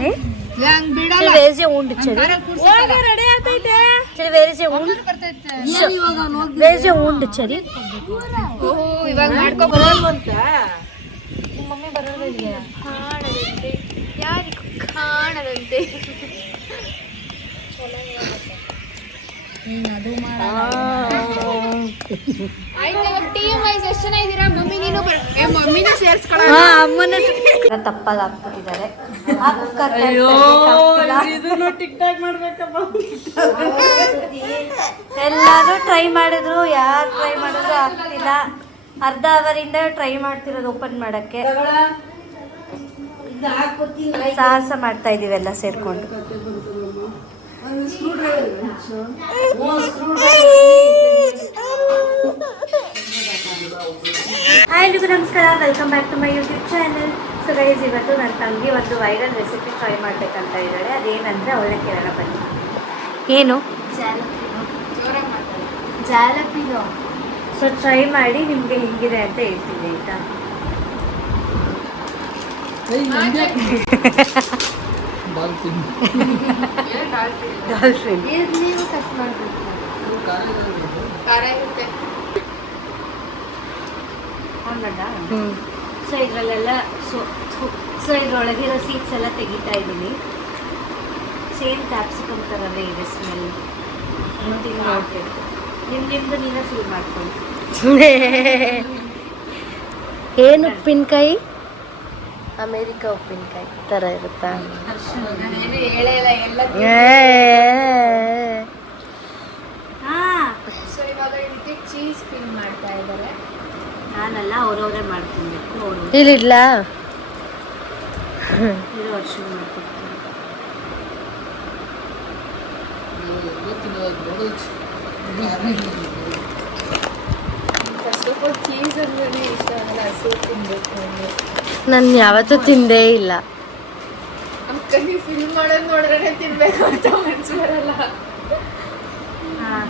Where is your wound, Chari? Where is your wound? Where is your wound, Chari? ಇವಾಗ ಮಾಡ್ಕೊ ಬರಲ್ವಂತ mummy ಬರೋದಿಲ್ಲ. ಕಾಣದಂತೆ ಯಾರಿಗೂ ಕಾಣದಂತೆ ಅದು ಟೀಮ್ ವೈಸ್ ಎಷ್ಟು ಜನ ಇದ್ದೀರಾ? ಮಮ್ಮಿ ನೀನು ಮಮ್ಮಿನ ಸೇರ್ಸ್ಕೊಳ್ಳ. ತಪ್ಪಾಗಿ ಹಾಕ್ಬಿಟ್ಟಿದ್ದಾರೆ. ಎಲ್ಲರೂ ಟ್ರೈ ಮಾಡಿದ್ರು, ಯಾರು ಟ್ರೈ ಮಾಡಿದ್ರು ಆಗ್ತಿಲ್ಲ. ಅರ್ಧ ಅವರಿಂದ ಟ್ರೈ ಮಾಡ್ತಿರೋದು ಓಪನ್ ಮಾಡಕ್ಕೆ. ಸಾಹಸ ಮಾಡ್ತಾ ಇದೀವಿ ಎಲ್ಲ ಸೇರ್ಕೊಂಡು. ಹಾಯ್ ಎಲ್ರಿಗೂ ನಮಸ್ಕಾರ, welcome back to my YouTube channel. So guys, ಇವತ್ತು ನನ್ನ ತಂಗಿ ಒಂದು ವೈರಲ್ ರೆಸಿಪಿ ಟ್ರೈ ಮಾಡ್ಬೇಕಂತ ಇದ್ದಾಳೆ. ಅದೇನಂದರೆ ಅವಳ ಕೇಳೋಣ ಬನ್ನಿ. ಏನು? ಜಾಲಪಿನೋ. ಸೊ ಟ್ರೈ ಮಾಡಿ ನಿಮಗೆ ಹೆಂಗಿದೆ ಅಂತ ಹೇಳ್ತೀನಿ, ಆಯಿತಾ? ಡಾಲ್ಫಿನ್ ನೀವು ಕಟ್ ಮಾಡಬೇಕು. ಸೊ ಇದರಲ್ಲೆಲ್ಲ ಸೊ ಇದರೊಳಗಿರೋ ಸೀಡ್ಸ್ ಎಲ್ಲ ತೆಗಿತಾ ಇದ್ದೀನಿ. ಸೇಮ್ ಕ್ಯಾಪ್ಸಿಕಮ್ ಥರನೇ ಇದೆ ಸ್ಮೆಲ್. ತಿಂದು ನೋಡ್ಬೇಕು. ನಿಮ್ದು ನೀವೇ ಫೀಲ್ ಮಾಡ್ಕೊಂಡು. ಏನು ಉಪ್ಪಿನಕಾಯಿ? ಅಮೇರಿಕಾ ಉಪ್ಪಿನಕಾಯಿ ಥರ ಇರುತ್ತಾ? ಚೀಸ್ ಫಿಲ್ ಮಾಡ್ತಾ ಇದ್ದಾರೆ. ನಾನಲ್ಲ, ಅವರವರೇ ಮಾಡ್ಕೊಬೇಕು. ಇಲ್ಲಿಡ್ಲ ಇರೋ ವರ್ಷ ಮಾಡ್ಕೊಡ್ತೀನಿ. ಫಸ್ಟ್ ಆಫ್ ಆಲ್ ಚೀಸ್ ಅಂದ್ರೆ ಇಷ್ಟ ಆಗಲ್ಲ, ಹಸು ತಿನ್ಬೇಕು ನನಗೆ. ನಾನು ಯಾವತ್ತೂ ತಿಂದೇ ಇಲ್ಲ. ಅಕ್ಕನಿ ಫಿಲ್ ಮಾಡೋದು ನೋಡ್ರೆ ತಿನ್ಬೇಕು ಅಂತ ಮನ್ಸು ಬರಲ್ಲ. ಹಾಂ,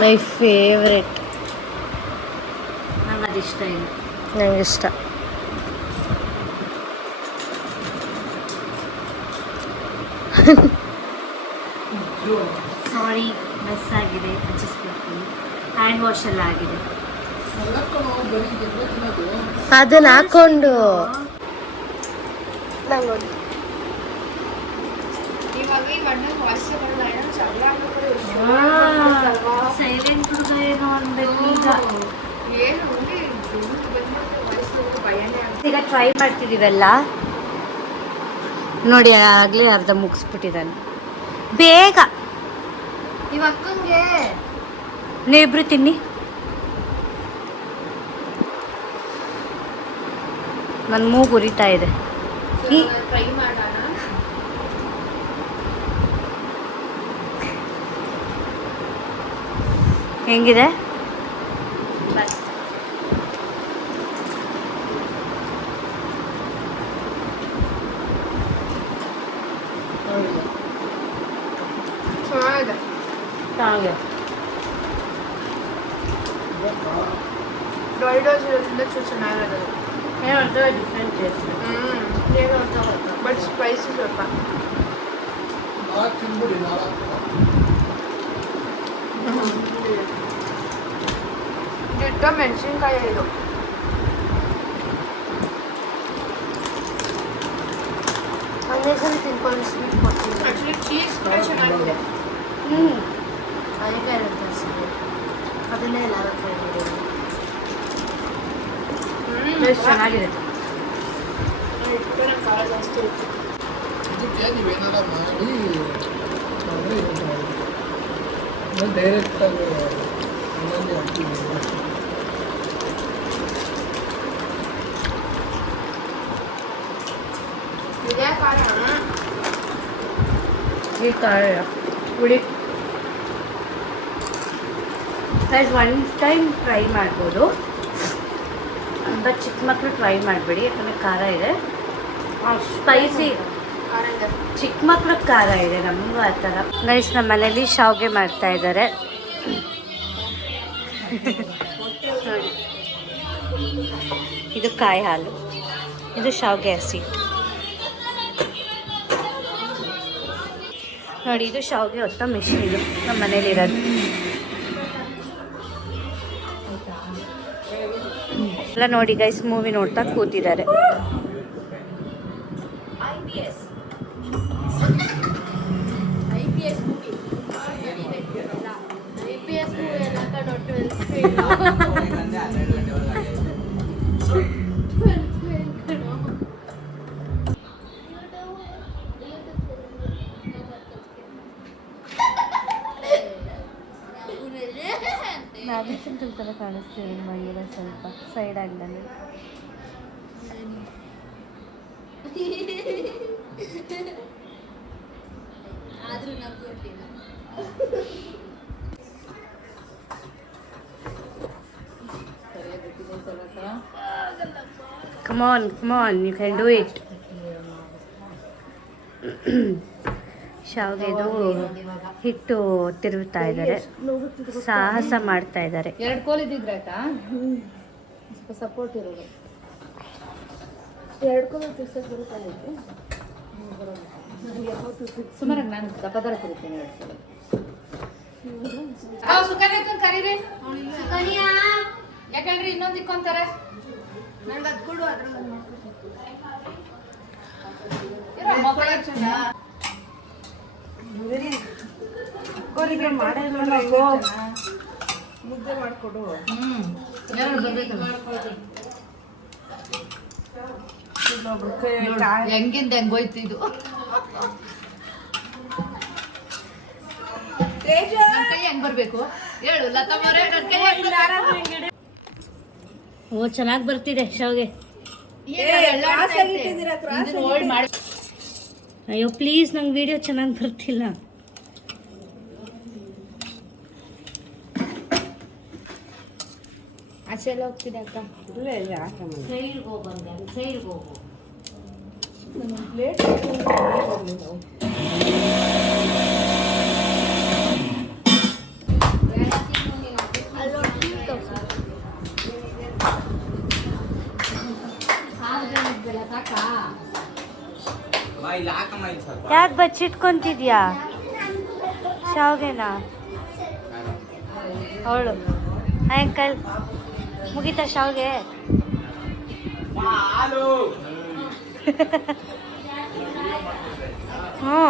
ಮೈ ಫೇವ್ರೆಟ್. ನಂಗೆ ಅದು ಇಷ್ಟ ಇಲ್ಲ. ನಂಗೆ ಇಷ್ಟ. ಸಾರಿ, ಮೆಸ್ ಆಗಿದೆ, ಅಡ್ಜಸ್ಟ್ ಮಾಡ್ತೀನಿ. ಹ್ಯಾಂಡ್ ವಾಶ್ ಎಲ್ಲ ಆಗಿದೆ. ಅದನ್ನ ಹಾಕೊಂಡು ಇವಾಗ ಈ ಮಣ್ಣು ವಾಶ್ ಬರಲ್ಲ, ಏನೋ ಜಗಳ ಸೈಲೆಂಟ್ ಹುಡುಗ ಏನೋ ಅನ್ಬೇಕು ಈಗ. ಏನು ಭಯನೇ ಆಗ್ತದೆ. ಈಗ ಟ್ರೈ ಮಾಡ್ತಿದ್ದೀವಲ್ಲ ನೋಡಿ, ಆಗಲೇ ಅರ್ಧ ಮುಗಿಸ್ಬಿಟ್ಟಿದ್ದಾನೆ. ಬೇಗ ಇವ ಅಕ್ಕಂಗೆ ನೀವಿಬ್ರು ತಿನ್ನಿ. ನನ್ನ ಮೂಗು ಉರಿತಾ ಇದೆ. ಟ್ರೈ ಮಾಡೋಣ. ಹೆಂಗಿದೆ? ಚೆನ್ನಾಗಿದೆ. ಡೊಯ್ಡೋಸ್ ಇರೋದ್ರಿಂದ ಚೆನ್ನಾಗಿರೋದು. ಡಿಫ್ರೆಂಟ್ ಬಟ್ ಸ್ಪೈಸಿ ಸ್ವಲ್ಪ. ದಿಟ್ಟ ಮೆಣಸಿನ್ಕಾಯಿ ಇದು. ತಿನ್ಕೊಂಡು ಸ್ವೀಟ್ ಕೊಡ್ತೀನಿ. ಆ್ಯಕ್ಚುಲಿ ಚೀಸ್ ಕೂಡ ಚೆನ್ನಾಗಿದೆ. ಅದಕ್ಕೆ ಇರುತ್ತೆ ಸರಿ. ಅದನ್ನೇ ಎಲ್ಲರೂ ಟ್ರೈ ಮಾಡಿದ್ರು. ಚೆನ್ನಾಗಿದೆ. ಖಾರ ಜಾಸ್ತಿ ಇರುತ್ತೆ. ಡೈರೆಕ್ಟ್ ಆಗಿ ಇದೇ ಖಾರ ಈ ಖಾರ ಹುಳಿ. ಒನ್ ಟೈಮ್ ಟ್ರೈ ಮಾಡ್ಬೋದು, ಬಟ್ ಚಿಕ್ಕ ಮಕ್ಕಳು ಟ್ರೈ ಮಾಡಬೇಡಿ, ಯಾಕಂದರೆ ಖಾರ ಇದೆ. ಸ್ಪೈಸಿ ಚಿಕ್ಕ ಮಕ್ಳಿಗೆ ಖಾರ ಇದೆ, ನಮಗೂ ಆ ಥರ. ಗೈಸ್, ನಮ್ಮ ಮನೇಲಿ ಶಾವಿಗೆ ಮಾಡ್ತಾ ಇದ್ದಾರೆ ನೋಡಿ. ಇದು ಕಾಯಿ ಹಾಲು. ಇದು ಶಾವಿಗೆ ಹಸಿ ನೋಡಿ. ಇದು ಶಾವಿಗೆ ಹೊತ್ತ ಮಿಷಿನ್. ಇದು ನಮ್ಮ ಮನೇಲಿರೋದು. ಎಲ್ಲ ನೋಡಿ ಗೈಸ್, ಮೂವಿ ನೋಡ್ತಾ ಕೂತಿದ್ದಾರೆ. ನಾಗೇಶಂಕಲ್ ಥರ ಕಾಣಿಸ್ತೀವಿ ಮೈಯೆಲ್ಲ ಸ್ವಲ್ಪ ಸೈಡ್ ಆ್ಯಂಗಲಲ್ಲಿ. Come on, you can do it. ಶಾವಿಗೆದು ಹಿಟ್ಟು ತಿರುಗ್ತಾ ಇದ್ದಾರೆ, ಸಾಹಸ ಮಾಡ್ತಾ ಇದ್ದಾರೆ. 2 ಕೋಲ್ ಇದ್ದಿದ್ರೆ ಆಯ್ತಾ, ಸ್ವಲ್ಪ ಸಪೋರ್ಟ್ ಇರೋದು. 2 ಕೋಲ್ ತಿರ್ಸಕ್ಕೆ ಬರುತ್ತಲ್ಲ. ಸುಮಾರಾಗಿ ನಾನು ದಪ್ಪದಾರ ತಿರುತ್ತೇನೆ 2 ಕೋಲ್. ಸುಕನ್ಯಾ ಕರೀರಿ, ಯಾಕಂದ್ರೆ ಇನ್ನೊಂದು ಇಕ್ಕೊಂತಾರೆ. ನಂಗೆ ಅದು ಕೊಡು, ಅದ್ರಲ್ಲಿ ಮುದ್ದೆ ಮಾಡಿಕೊಡು. ಹೆಂಗಿಂದ ಹೆಂಗೋಯ್ತು ಇದು. ನನ್ನ ಕೈ ಹೆಂಗ್ ಬರ್ಬೇಕು ಹೇಳು ಲತಾಮರೇ. ಓ, ಚೆನ್ನಾಗಿ ಬರ್ತಿದೆ ಶಾವಿಗೆ. ಅಯ್ಯೋ ಪ್ಲೀಸ್, ನಂಗೆ ವಿಡಿಯೋ ಚೆನ್ನಾಗಿ ಬರ್ತಿಲ್ಲ. ಆಚೆ ಎಲ್ಲ ಹೋಗ್ತಿದೆ ಅಕ್ಕ. ಸೈಡ್ಗೆ ಹೋಗಂಗೆ, ಸೈಡ್ಗೆ ಹೋಗು. ಯಾಕೆ ಬಚ್ಚಿಟ್ಕೊಂತಿದ್ಯಾ ಶಾವಿಗೆನ? ಅವಳು ಅಂಕಲ್ ಮುಗೀತಾ ಶಾವಿಗೆ? ಹ್ಞೂ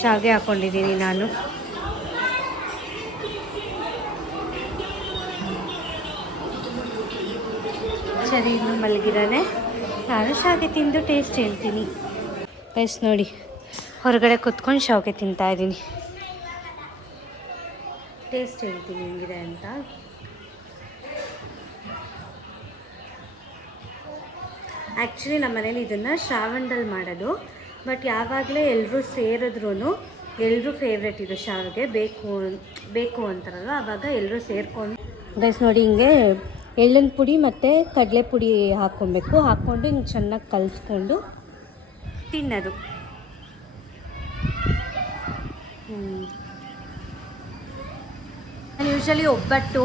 ಶಾವಿಗೆ ಹಾಕ್ಕೊಂಡಿದ್ದೀನಿ ನಾನು. ಸರಿ, ಇನ್ನು ಮಲಗಿರಾನೆ. ನಾನು ಶಾವಿಗೆ ತಿಂದು ಟೇಸ್ಟ್ ಹೇಳ್ತೀನಿ. ಗೈಸ್ ನೋಡಿ, ಹೊರಗಡೆ ಕುತ್ಕೊಂಡು ಶಾವಿಗೆ ತಿಂತಾಯಿದ್ದೀನಿ. ಟೇಸ್ಟ್ ಹೇಳ್ತೀನಿ ಹೆಂಗಿದೆ ಅಂತ. ಆ್ಯಕ್ಚುಲಿ ನಮ್ಮ ಮನೇಲಿ ಇದನ್ನು ಶ್ರಾವಣದಲ್ಲಿ ಮಾಡೋದು, ಬಟ್ ಯಾವಾಗಲೇ ಎಲ್ಲರೂ ಸೇರಿದ್ರೂ ಎಲ್ಲರೂ ಫೇವ್ರೆಟ್ ಇದು ಶಾವಿಗೆ. ಬೇಕು ಅಂತಾರಲ್ವ, ಆವಾಗ ಎಲ್ಲರೂ ಸೇರಿಕೊಂಡು. ಗೈಸ್ ನೋಡಿ, ಹಿಂಗೆ ಎಳ್ಳಿನ ಪುಡಿ ಮತ್ತು ಕಡಲೆ ಪುಡಿ ಹಾಕ್ಕೊಬೇಕು. ಹಾಕ್ಕೊಂಡು ಹಿಂಗೆ ಚೆನ್ನಾಗಿ ಕಲಿಸ್ಕೊಂಡು ತಿನ್ನೋದು. ನಾನು ಯೂಶ್ವಲಿ ಒಬ್ಬಟ್ಟು,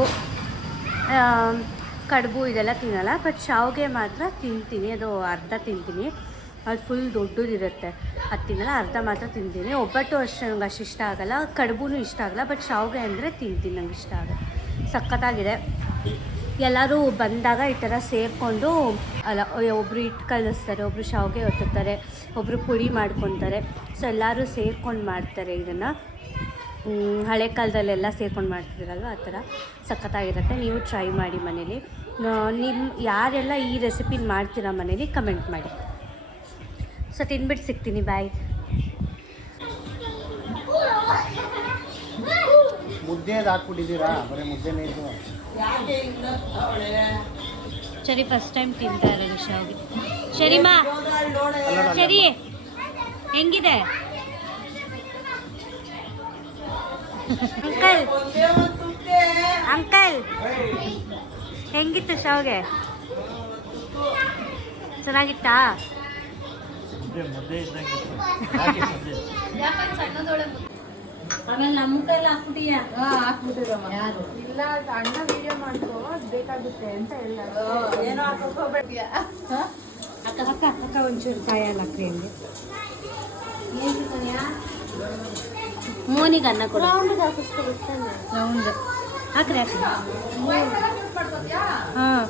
ಕಡುಬು ಇದೆಲ್ಲ ತಿನ್ನಲ್ಲ, ಬಟ್ ಶಾವಿಗೆ ಮಾತ್ರ ತಿಂತೀನಿ. ಅದು ಅರ್ಧ ತಿಂತೀನಿ, ಅದು ಫುಲ್ ದೊಡ್ಡದಿರುತ್ತೆ, ಅದು ತಿನ್ನಲ್ಲ. ಅರ್ಧ ಮಾತ್ರ ತಿಂತೀನಿ. ಒಬ್ಬಟ್ಟು ಅಷ್ಟೇ ನಂಗೆ ಅಷ್ಟು ಇಷ್ಟ ಆಗೋಲ್ಲ, ಕಡುಬೂ ಇಷ್ಟ ಆಗೋಲ್ಲ, ಬಟ್ ಶಾವಿಗೆ ಅಂದರೆ ತಿಂತೀನಿ, ನಂಗೆ ಇಷ್ಟ ಆಗುತ್ತೆ. ಸಖತ್ತಾಗಿದೆ. ಎಲ್ಲರೂ ಬಂದಾಗ ಈ ಥರ ಸೇರಿಕೊಂಡು, ಅಲ್ಲ, ಒಬ್ಬರು ಹಿಟ್ಟು ಕಲಿಸ್ತಾರೆ, ಒಬ್ಬರು ಶಾವಿಗೆ ಒತ್ತುತ್ತಾರೆ, ಒಬ್ಬರು ಪುಡಿ ಮಾಡ್ಕೊತಾರೆ. ಸೊ ಎಲ್ಲರೂ ಸೇರ್ಕೊಂಡು ಮಾಡ್ತಾರೆ ಇದನ್ನು. ಹಳೆ ಕಾಲದಲ್ಲೆಲ್ಲ ಸೇರ್ಕೊಂಡು ಮಾಡ್ತಿದ್ರಲ್ವ, ಆ ಥರ ಸಖತ್ತಾಗಿರುತ್ತೆ. ನೀವು ಟ್ರೈ ಮಾಡಿ ಮನೇಲಿ. ಯಾರೆಲ್ಲ ಈ ರೆಸಿಪಿನ ಮಾಡ್ತೀರಾ ಮನೇಲಿ ಕಮೆಂಟ್ ಮಾಡಿ. ಸೊ ತಿನ್ಬಿಟ್ಟು ಸಿಗ್ತೀನಿ, ಬಾಯ್. ಮುದ್ದೆ ಹಾಕ್ಬಿಟ್ಟಿದ್ದೀರಾ? ಬರೀ ಮುದ್ದೆನೇ ಇದು. ಸರಿ, ಫಸ್ಟ್ ಟೈಮ್ ತಿಂತಾ ಇರೋದು ಶಾವಿಗೆ. ಸರಿಮಾ, ಸರಿ, ಹೆಂಗಿದೆ ಅಂಕಲ್? ಅಂಕಲ್ ಹೆಂಗಿತ್ತು ಶಾವಿಗೆ? ಚೆನ್ನಾಗಿತ್ತಾ? ಮುದ್ದೆ ಇದ್ದಂಗೆ ಯಾಕಂದ್ರೆ ಸಣ್ಣದೊಳಗೆ ಆಮೇಲೆ ನಮ್ಮ ಕೈಲಿ ಹಾಕ್ಬಿಟ್ಟಿಯಾ ಹಾಕ್ಬಿಟ್ಟಿರಮ್ಮ ಯಾರು ಇಲ್ಲ ಅಣ್ಣ ವಿಡಿಯೋ ಮಾಡ್ಕೋ ಅದ್ ಬೇಕಾಗುತ್ತೆ ಅಂತ ಹೇಳ ಏನೋ ಹಾಕೋಬೇಡ್ಯಾ ಅಕ್ಕ ಅಕ್ಕ ಅಕ್ಕ ಒಂಚೂರು ಕಾಯಲ್ಲಿ ಹಾಕ್ರಿ ಹಂಗೆ ಮೋನಿಗೆ ಅನ್ನ ಕೊಡು ಹಾಕಿಸ್ಕೊಬಿಡ್ತಾನೆ ರೌಂಡ್ ಹಾಕ್ರಿ ಹಾಕ್ರಿ ಹಾಂ